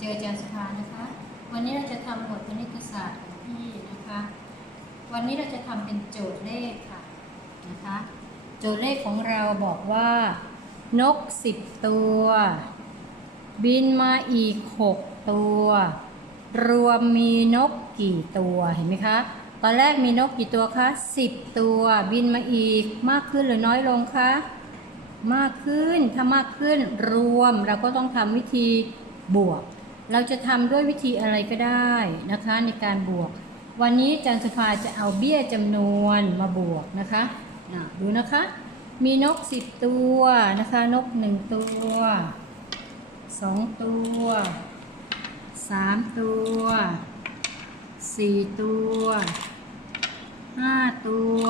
เจออาจารย์สภานะคะ วันนี้เราจะทำบทคณิตศาสตร์ของพี่นะคะ วันนี้เราจะทำเป็นโจทย์เลขค่ะนะคะ โจทย์เลขของเราบอกว่า นกสิบตัว บินมาอีกหกตัว รวมมีนกกี่ตัวเห็นไหมคะ ตอนแรกมีนกกี่ตัวคะสิบตัวบินมาอีกมากขึ้นหรือน้อยลงคะมากขึ้น ถ้ามากขึ้นรวมเราก็ต้องทำวิธีบวก เราจะทำด้วยวิธีอะไรก็ได้นะคะในการบวก วันนี้อาจันสภาจะเอาเบี้ยจำนวนมาบวกนะคะอะดูนะคะ มีนก 10 ตัวนะคะ นก 1 ตัว 2 ตัว 3 ตัว 4 ตัว 5 ตัว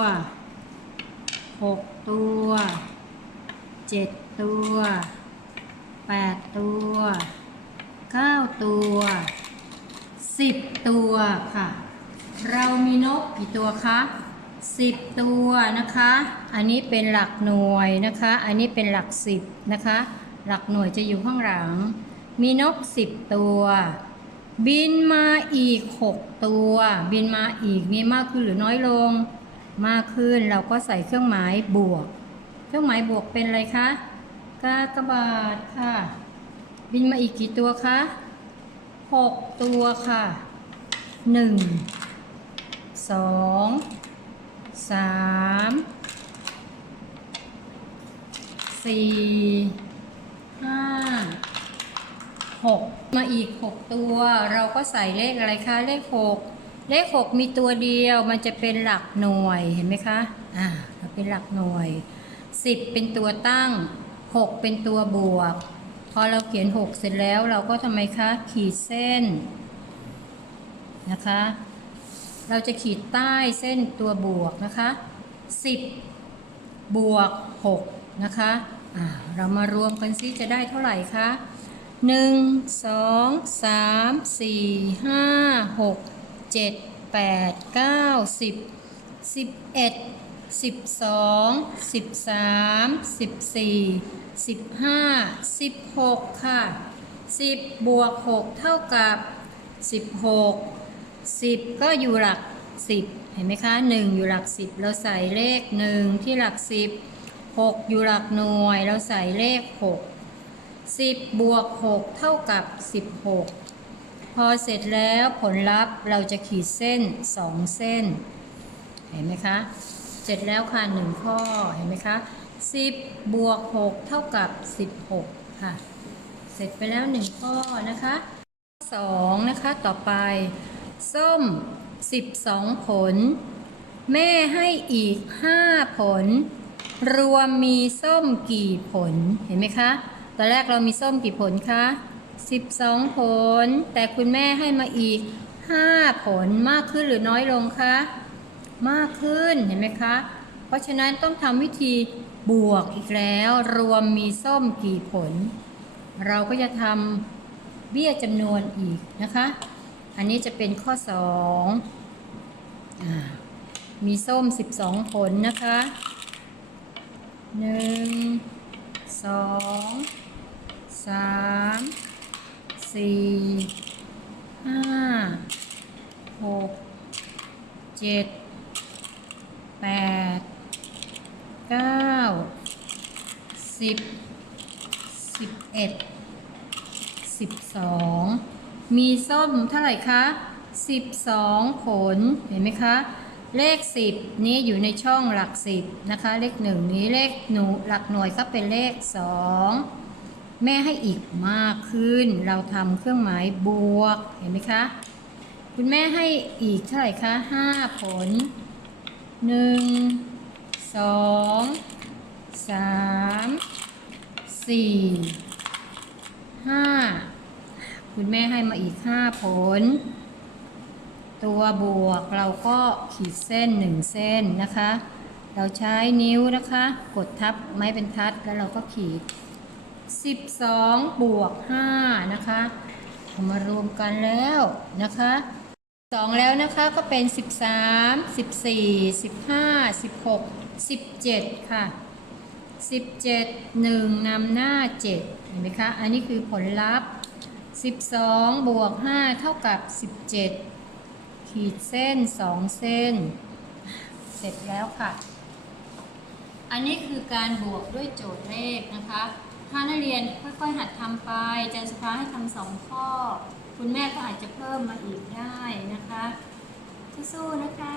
6 ตัวเจ็ดตัวแปดตัว เก้าตัวสิบตัวค่ะ เรามีนกกี่ตัวคะสิบตัวนะคะ อันนี้เป็นหลักหน่วยนะคะ อันนี้เป็นหลักสิบนะคะ หลักหน่วยจะอยู่ข้างหลัง มีนกสิบตัว บินมาอีกหกตัว บินมาอีกมีมากขึ้นหรือน้อยลง มากขึ้นเราก็ใส่เครื่องหมายบวก เครื่องหมายบวกเป็นอะไรคะกากบาทค่ะ บินมาอีกกี่ตัวคะหกตัวค่ะหนึ่งสองสามสี่ห้าหกมาอีกหกตัว เราก็ใส่เลขอะไรคะเลขหกเลขหกมีตัวเดียวมันจะเป็นหลักหน่วยเห็นไหมคะอ่าเป็นหลักหน่วยสิบเป็นตัวตั้งหกเป็นตัวบวก พอเราเขียน 6 เสร็จแล้วเราก็ทำไมคะ ขีดเส้นนะคะ เราจะขีดใต้เส้นตัวบวกนะคะ 10 บวก 6 นะคะะเรามารวมกันซิจะได้เท่าไหร่คะ 1 2 3 4 5 6 7 8 9 10 11 สิบสองสิบสามสิบสี่สิบห้าสิบหกค่ะสิบบวกหกเท่ากับสิบหกสิบก็อยู่หลักสิบเห็นไหมคะหนึ่งอยู่หลักสิบเราใส่เลขหนึ่งที่หลักสิบหกอยู่หลักหน่วยเราใส่เลขหกสิบบวกหกเท่ากับสิบหกพอเสร็จแล้วผลลัพธ์เราจะขีดเส้นสองเส้น เห็นไหมคะ ร็จแล้วค่ะหนึ่งข้อเห็นไหมคะสิบบวกหกเท่ากับสิบหกค่ะ เสร็จไปแล้วหนึ่งข้อนะคะสองนะคะต่อไป ส้มสิบสองผล แม่ให้อีกห้าผล รวมมีส้มกี่ผลเห็นไหมคะตอนแรกเรามีส้มกี่ผลคะสิบสองผล แต่คุณแม่ให้มาอีกห้าผลมากขึ้นหรือน้อยลงคะ มากขึ้นเห็นไหมคะ เพราะฉะนั้นต้องทำวิธีบวกอีกแล้วรวมมีส้มกี่ผล เราก็จะทำเบี้ยจำนวนอีกนะคะ อันนี้จะเป็นข้อ2อมีส้ม 12 ผลนะคะ 1 2 3 4 5 6 7 แปดเก้าสิบสิบเอ็ดสิบสองมีส้มเท่าไหร่คะสิบสองผลเห็นไหมคะ เลขสิบนี้อยู่ในช่องหลักสิบนะคะ เลขหนึ่งนี้เลขหนูหลักหน่วยก็เป็นเลขสองแม่ให้อีกมากขึ้น เราทำเครื่องหมายบวกเห็นไหมคะ คุณแม่ให้อีกเท่าไหร่คะห้าผล หนึ่งสองสามสี่ห้าคุณแม่ให้มาอีกห้าผล ตัวบวกเราก็ขีดเส้นหนึ่งเส้นนะคะ เราใช้นิ้วนะคะ กดทับไม้บรรทัดแล้วเราก็ขีด 12 บวก 5 นะคะเอามารวมกันแล้วนะคะ สองแล้วนะคะก็เป็น13 14 15 16 17ค่ะ17 1นำหน้า7เห็นไหมคะ อันนี้คือผลลัพธ์12บวก5เท่ากับ17ขีดเส้น2เส้น เสร็จแล้วค่ะ อันนี้คือการบวกด้วยโจทย์เลขนะคะถ้านักเรียนค่อยๆหัดทำไปอาจารย์สุภาให้ทำสองข้อคุณแม่ก็อาจจะเพิ่มมาอีกได้นะคะสู้ๆนะคะ